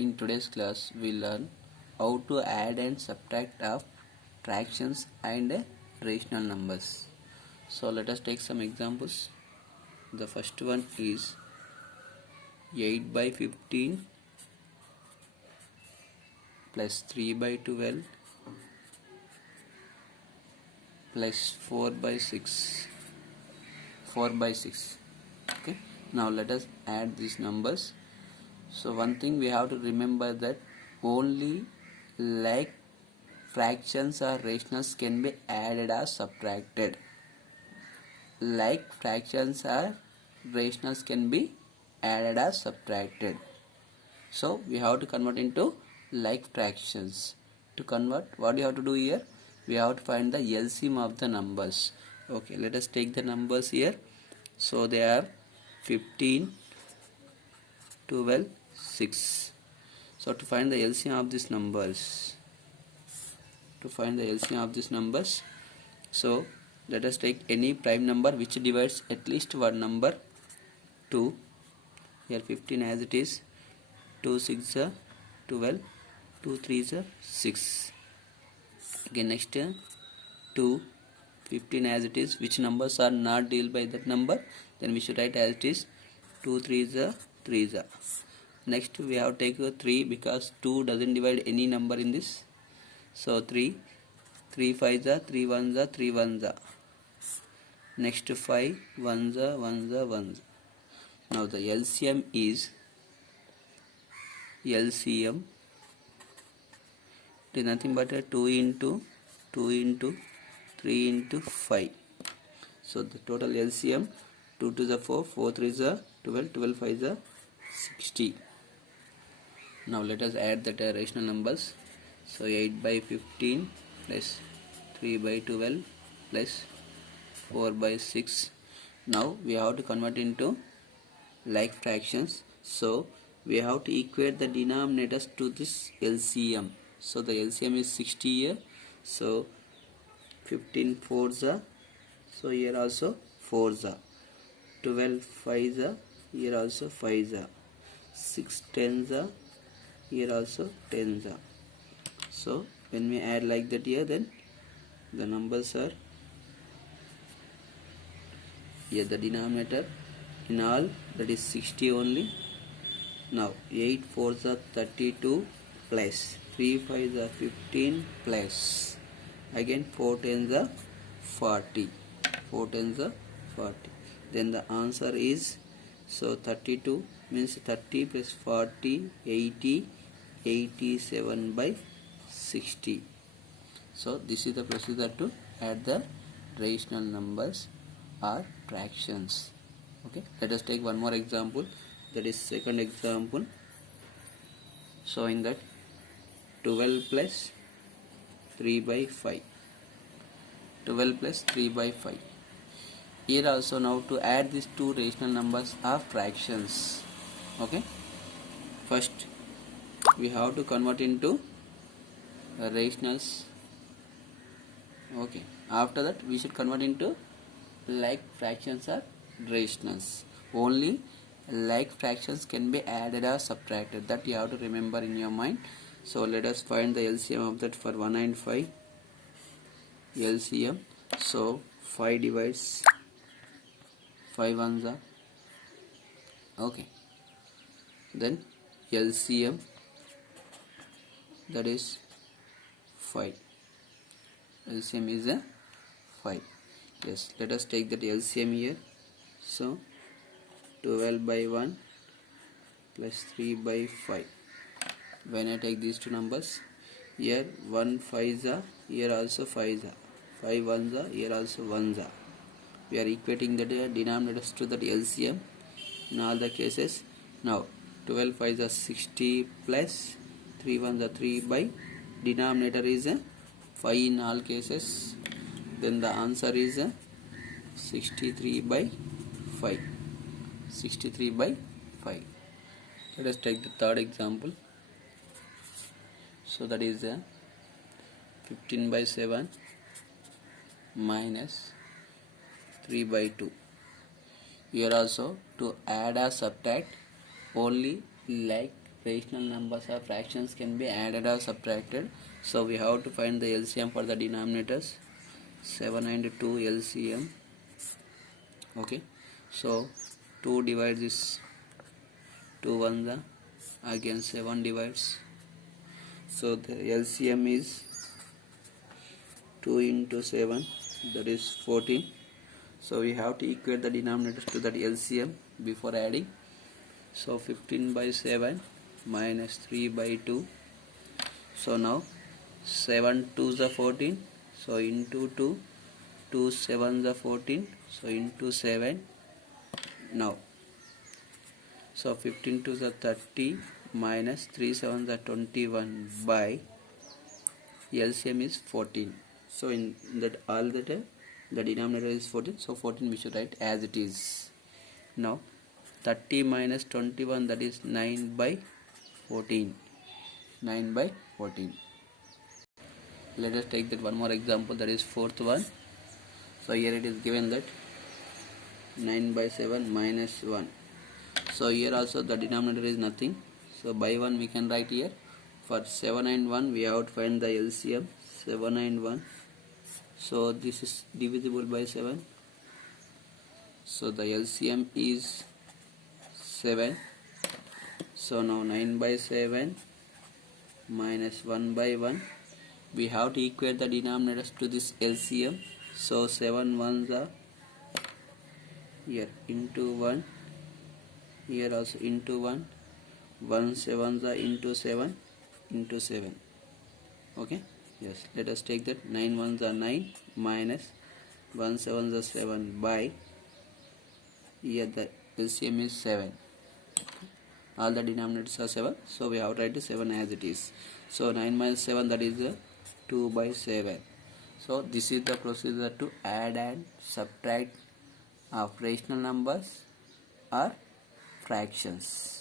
In today's class, we learn how to add and subtract of fractions and rational numbers. So let us take some examples. The first one is 8 by 15 plus 3 by 12 plus 4 by 6. 4 by 6. Okay. Now let us add these numbers. So one thing we have to remember that only like fractions or rationals can be added or subtracted. Like fractions or rationals can be added or subtracted. So we have to convert into like fractions. To convert, what you have to do here? We have to find the LCM of the numbers. Okay, let us take the numbers here. So they are 15, 12, 6. So to find the LCM of these numbers, so let us take any prime number which divides at least one number 2. Here 15 as it is, 2 6 are 12, 2 3 are 6. Again next 2, 15 as it is, which numbers are not dealt by that number, then we should write as it is, 2 3 are 3 are. Next we have to take 3 because 2 doesn't divide any number in this. So 3 5 are 3 1s are 3 1s are. Next 5 1s are 1s are 1s. Now the LCM is it is nothing but a 2 into 3 into 5. So the total LCM 2 to the 4, 4 3 is 12, 12 5 is 60. Now let us add the rational numbers. So 8 by 15 plus 3 by 12 plus 4 by 6. Now we have to convert into like fractions. So we have to equate the denominators to this LCM. So the LCM is 60 here. So 15 4s are, so here also 4s are. 12 5s are, here also 5s are. 6 10s are, here also 10s are. So when we add like that here, then the numbers are here, the denominator in all, that is 60 only. Now 8 4s are 32 plus 3 5s are 15 plus again 4 10s are 40. 4 10s are 40. Then the answer is, so 32 means 30 plus 40 80, 87 by 60. So this is the procedure to add the rational numbers or fractions. Okay, let us take one more example, that is second example, showing that 12 plus 3 by 5. 12 plus 3 by 5. Here also now to add these two rational numbers are fractions. Okay, first we have to convert into rationals. Okay, after that we should convert into like fractions or rationals. Only like fractions can be added or subtracted, that you have to remember in your mind. So let us find the LCM of that for 1 and 5. LCM, so 5 divides 5 ones are, okay, then LCM, that is 5. LCM is a 5. Yes, let us take that LCM here. So 12 by 1 plus 3 by 5. When I take these two numbers, here 1 5s are, here also 5s are. 5 1s are, here also 1s are. We are equating the denominators to the LCM in all the cases. Now 12 5s are 60 plus 3 1s are 3 by denominator is 5 in all cases. Then the answer is 63 by 5. 63 by 5. Let us take the third example. So that is 15 by 7 minus 3 by 2. Here also to add or subtract only like rational numbers or fractions can be added or subtracted. So we have to find the LCM for the denominators. 7 and 2 LCM. Okay, so 2 divides this 2 1 the again 7 divides. So the LCM is 2 into 7, that is 14. So we have to equate the denominators to that LCM before adding. So 15 by 7 minus 3 by 2. So now 7 2s are 14. So into 2, 2 7s are 14. So into 7. Now, so 15 2s are 30 minus 3 7s are 21 by LCM is 14. So in that all the time the denominator is 14. So 14 we should write as it is. Now 30 minus 21, that is 9 by 14. 9 by 14. Let us take that one more example, that is fourth one. So here it is given that 9 by 7 minus 1. So here also the denominator is nothing. So by 1 we can write here. For 7 and 1 we have to find the LCM. 7 and 1. So this is divisible by 7. So the LCM is 7. So now 9 by 7 minus 1 by 1. We have to equate the denominators to this LCM. So 7 1s are here into 1. Here also into 1. 1 7s are into 7 into 7. Okay. Yes. Let us take that. 9 1s are 9 minus 1 7s are 7 by, here the LCM is 7. All the denominators are 7. So we have to write 7 as it is. So 9 minus 7, that is 2 by 7. So this is the procedure to add and subtract of rational numbers or fractions.